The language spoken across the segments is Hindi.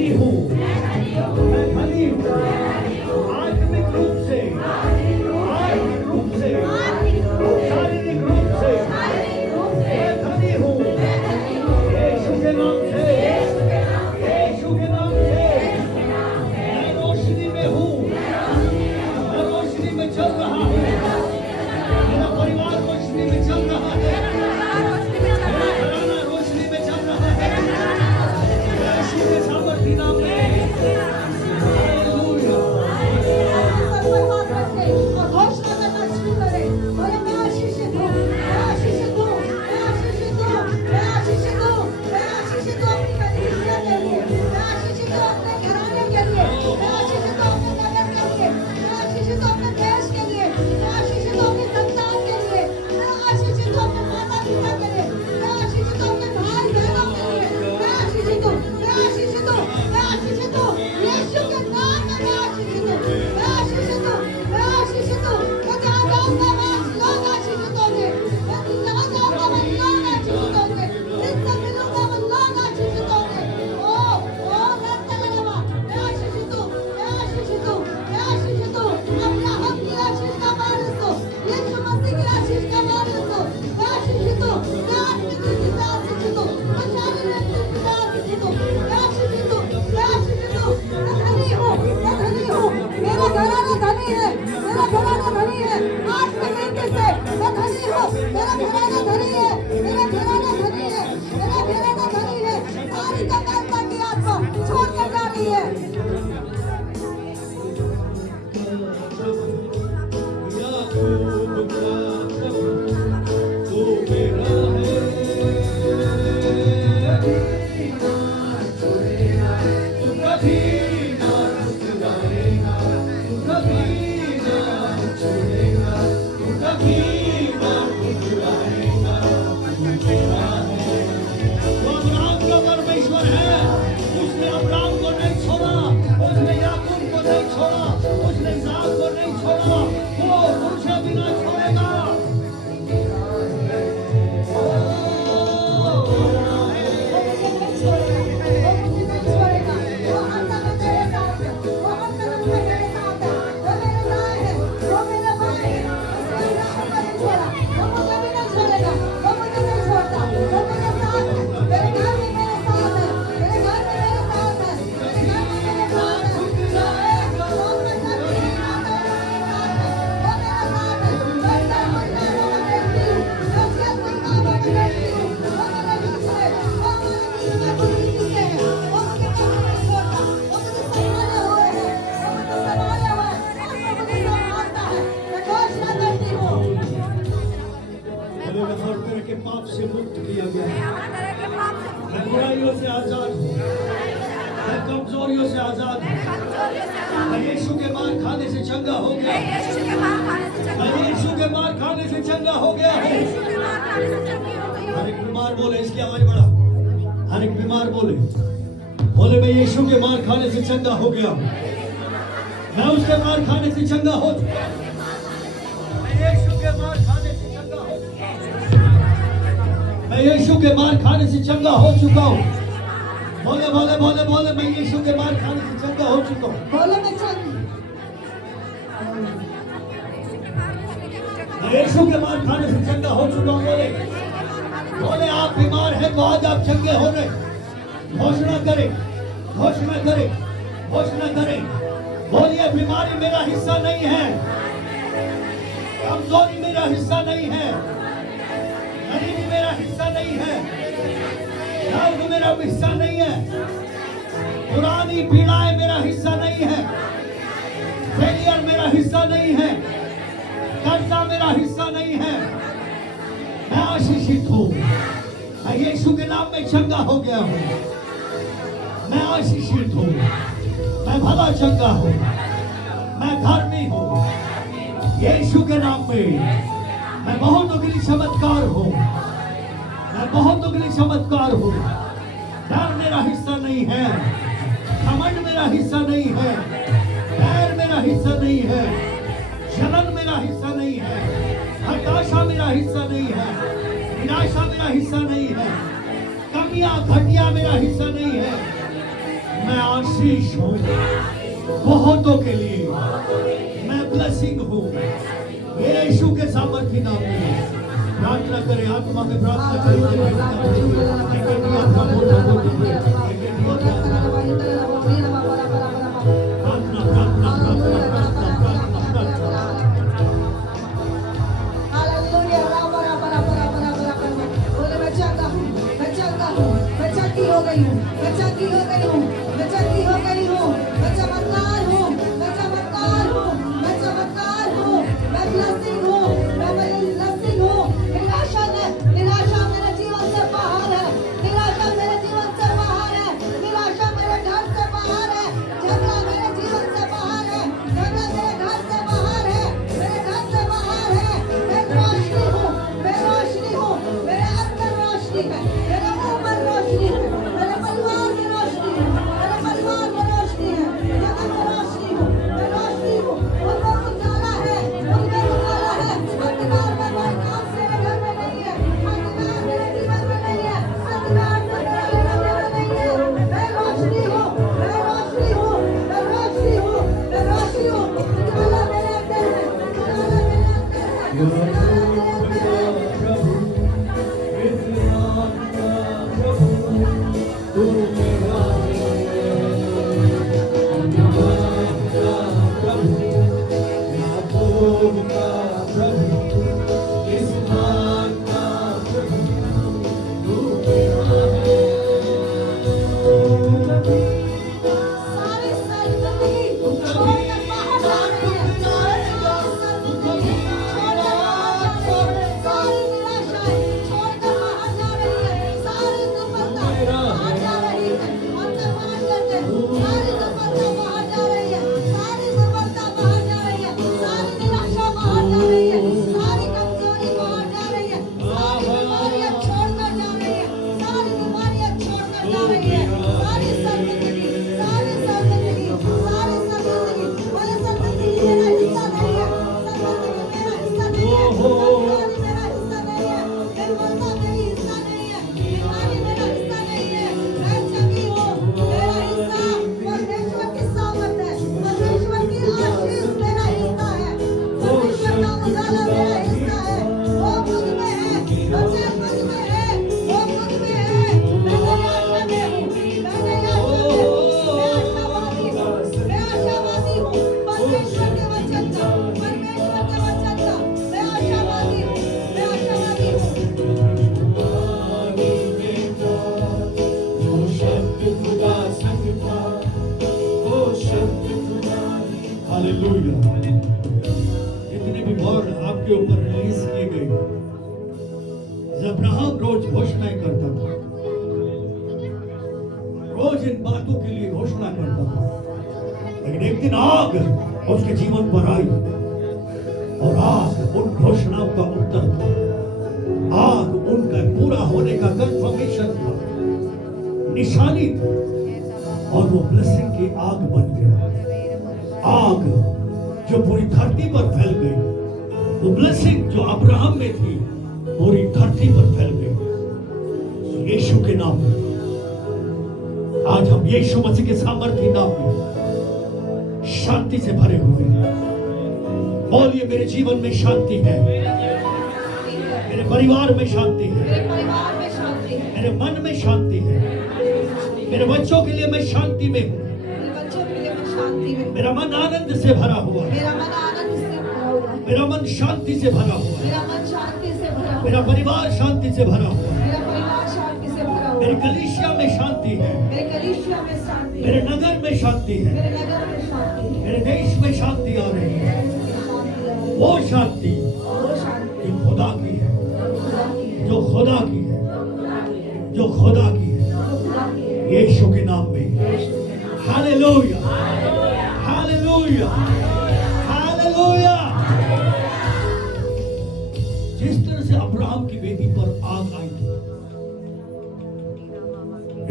धनी हूँ, मैं धनी हूँ। आत्मिक रूप से, शारीरिक रूप से मैं धनी हूँ। यीशु के नाम से, यीशु के नाम से मैं रोशनी में हूँ, मैं रोशनी में चल रहा हूँ। मेरा परिवार रोशनी में चल रहा है, मेरा घराना रोशनी में चल रहा है। यीशु के सामर्थी नाम में पाप से मुक्त किया गया, मैं बुराइयों से आजाद हूँ, मैं कमजोरियों से आजाद हूँ। मैं यीशु के मार खाने से चंगा हो गया, मैं यीशु के मार खाने से चंगा हो गया हूँ। हर एक बीमार बोले, इसकी आवाज बढ़ा। हर एक बीमार बोले मैं यीशु के मार खाने से चंगा हो गया हूँ। मैं उसके मार खाने से चंगा हो चुका हूँ। मैं यीशु के मार खाने से चंगा हो चुका हूँ। मैं यीशु के मार खाने से चंगा हो चुका हूँ। बोले बोले बोले बोले मैं यीशु के मार खाने से चंगा हो चुका हूँ। बोले मैं यीशु के मार खाने से चंगा हो चुका हूँ। बोले बोले आप बीमार हैं तो आज आप चंगे हो रहे। घोषणा करें, घोषणा करें, घोषणा करें। बोलिए बीमारी मेरा हिस्सा नहीं है, कमजोरी मेरा हिस्सा नहीं है, गरीबी मेरा हिस्सा नहीं है, दर्द मेरा हिस्सा नहीं है, पुरानी पीड़ाएं मेरा हिस्सा नहीं है, फेलियर मेरा हिस्सा नहीं है, कर्जा मेरा हिस्सा नहीं है। मैं आशीषित हूँ, मैं यीशु के नाम में चंगा हो गया हूँ। मैं आशीषित हूँ, मैं भला चंगा हूँ, मैं धर्मी हूँ। यीशु के नाम में मैं बहुतों के लिए चमत्कार हूँ, मैं बहुतों के लिए चमत्कार हूँ। डर मेरा हिस्सा नहीं है, घमंड मेरा हिस्सा नहीं है, बैर मेरा हिस्सा नहीं है, जलन मेरा हिस्सा नहीं है, हताशा मेरा हिस्सा नहीं है, निराशा मेरा हिस्सा नहीं है, कमियां घटिया मेरा हिस्सा नहीं है। मैं आशीष हूँ बहुतों के लिए, मैं ब्लेसिंग हूँ मेरे यीशु के सामर्थ्य नाम में। प्रार्थना करें, आत्मा में प्रार्थना जितने भी वर्ड आपके ऊपर रिलीज किए गए, अब्राहम रोज घोषणाएं करता था, रोज इन बातों के लिए घोषणा करता था, लेकिन एक दिन आग उसके जीवन पर आई और आग उन घोषणाओं का उत्तर था, आग उनका पूरा होने का कंफर्मेशन था, निशानी थी, और वो ब्लेसिंग की आग बन गया। आग जो पूरी धरती पर फैल गई, वो ब्लेसिंग जो अब्राहम में थी पूरी धरती पर फैल गई। यीशु के नाम में आज हम यीशु मसीह के सामर्थ्य नाम में शांति से भरे हुए हैं। बोलिए, मेरे जीवन में शांति है, मेरे परिवार में शांति है, मेरे मन में शांति है, मेरे बच्चों के लिए मैं शांति में हूँ, मेरा मन आनंद से भरा हुआ है, मेरा मन शांति से भरा हुआ है, मेरा परिवार शांति से भरा हुआ है, मेरी कलीसिया में शांति है, मेरे नगर में शांति है, मेरे देश में शांति आ रही है। वो शांति जो खुदा की है, जो खुदा की है, जो खुदा की है, यीशु के नाम में। Hallelujah, hallelujah, hallelujah. जिस तरह से अब्राहम की वेदी पर आग आई थी,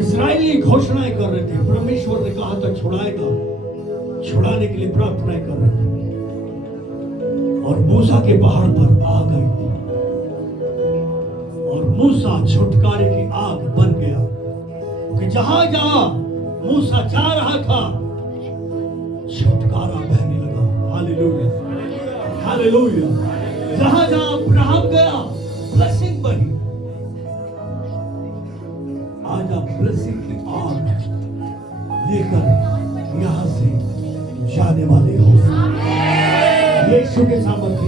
इस्राएली घोषणाएं कर रहे थे, परमेश्वर ने कहा था छुड़ाएगा, छुड़ाने के लिए प्रार्थनाएं कर रहे थे, और मूसा के पहाड़ पर आग आई थी और मूसा छुटकारे की आग बन गया, कि जहां जहां मूसा जा रहा था, छुटकारा बहने लगा। Hallelujah, hallelujah. जहां जहां अब्राहम गया, ब्लेसिंग बनी। आज आप ब्लेसिंग की आग लेकर यहां से जाने वाले हो। यीशु के सामर्थ्य